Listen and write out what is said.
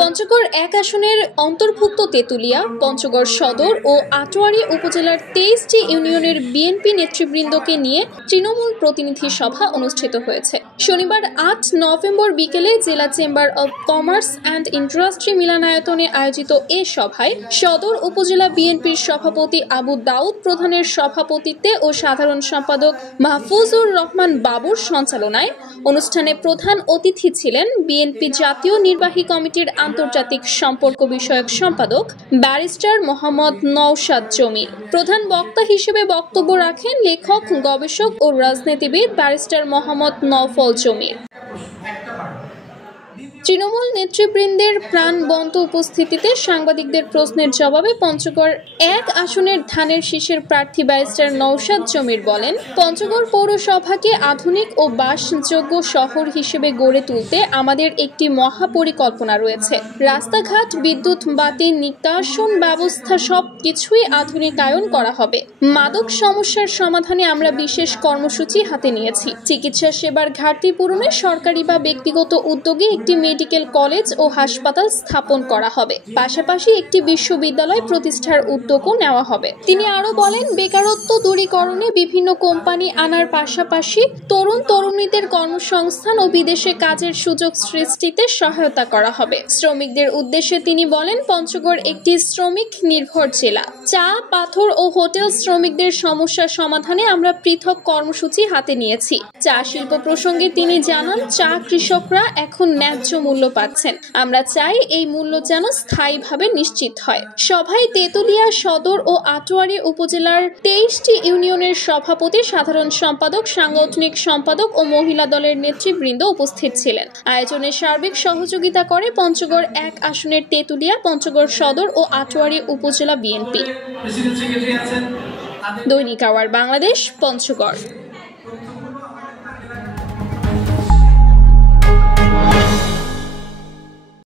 পঞ্চগড় এক আসনের অন্তর্ভুক্ত তেতুলিয়া, পঞ্চগড় সদর ও আটোয়ারী উপজেলার 23টি ইউনিয়নের বিএনপি নেতৃবৃন্দকে নিয়ে তৃণমূল প্রতিনিধি সভা অনুষ্ঠিত হয়েছে। শনিবার 8 নভেম্বর বিকেলে জেলা chamber of commerce and industry মিলনায়তনে আয়োজিত এ সভায় সদর উপজেলা বিএনপির সভাপতি আবু দাউদ প্রধানের সভাপতিত্বে ও সাধারণ সম্পাদক মাহফুজুর রহমান বাবুর সঞ্চালনায় অনুষ্ঠানে প্রধান অতিথি ছিলেন বিএনপি জাতীয় নির্বাহী কমিটির আন্তর্জাতিক সম্পর্ক বিষয়ক সম্পাদক ব্যারিস্টার মোহাম্মদ নওশাদ জমির। প্রধান বক্তা হিসেবে বক্তব্য রাখেন লেখক, গবেষক ও রাজনীতিবিদ ব্যারিস্টার মোহাম্মদ নওফল জমির। তৃণমূল নেতৃবৃন্দের প্রাণবন্ত উপস্থিতিতে সাংবাদিকদের প্রশ্নের জবাবে পঞ্চগড় এক আসনের ধানের শীষের প্রার্থী ব্যারিস্টার নওশাদ জমির বলেন, পঞ্চগড় পৌরসভাকে আধুনিক ও বাসযোগ্য শহর হিসেবে গড়ে তুলতে আমাদের একটি মহাপরিকল্পনা রয়েছে। রাস্তাঘাট, বিদ্যুৎ বাতি, নিষ্কাশন ব্যবস্থা সবকিছুই আধুনিকায়ন করা হবে। মাদক সমস্যার সমাধানে আমরা বিশেষ কর্মসূচি হাতে নিয়েছি। চিকিৎসা সেবার ঘাটতি পূরণে সরকারি বা ব্যক্তিগত উদ্যোগে একটি মেডিকেল কলেজ ও হাসপাতাল স্থাপন করা হবে। পাশাপাশি একটি বিশ্ববিদ্যালয় প্রতিষ্ঠার উদ্যোগও নেওয়া হবে। তিনি আরো বলেন, বেকারত্ব দূরীকরণে বিভিন্ন কোম্পানি আনার পাশাপাশি তরুণ তরুণীদের কর্মসংস্থান ও বিদেশে কাজের সুযোগ সৃষ্টিতে সহায়তা করা হবে। শ্রমিকদের উদ্দেশ্যে তিনি বলেন, পঞ্চগড় একটি শ্রমিক নির্ভর জেলা। চা, পাথর ও হোটেল শ্রমিকদের সমস্যা সমাধানে আমরা পৃথক কর্মসূচি হাতে নিয়েছি। চা শিল্প প্রসঙ্গে তিনি জানান, চা কৃষকরা এখন ন্যায্য মূল্য পাচ্ছেন। আমরা চাই এই মূল্য যেন স্থায়ীভাবে নিশ্চিত হয়। সভায় তেতুলিয়া সদর ও আটোয়ারী উপজেলার 23টি ইউনিয়নের সভাপতি, সাধারণ সম্পাদক, সাংগঠনিক সম্পাদক ও মহিলা দলের নেতৃবৃন্দ উপস্থিত ছিলেন। আয়োজনে সার্বিক সহযোগিতা করে পঞ্চগড় এক আসনের তেতুলিয়া, পঞ্চগড় সদর ও আটোয়ারী উপজেলা বিএনপি। দৈনিক আওয়ার বাংলাদেশ, পঞ্চগড়।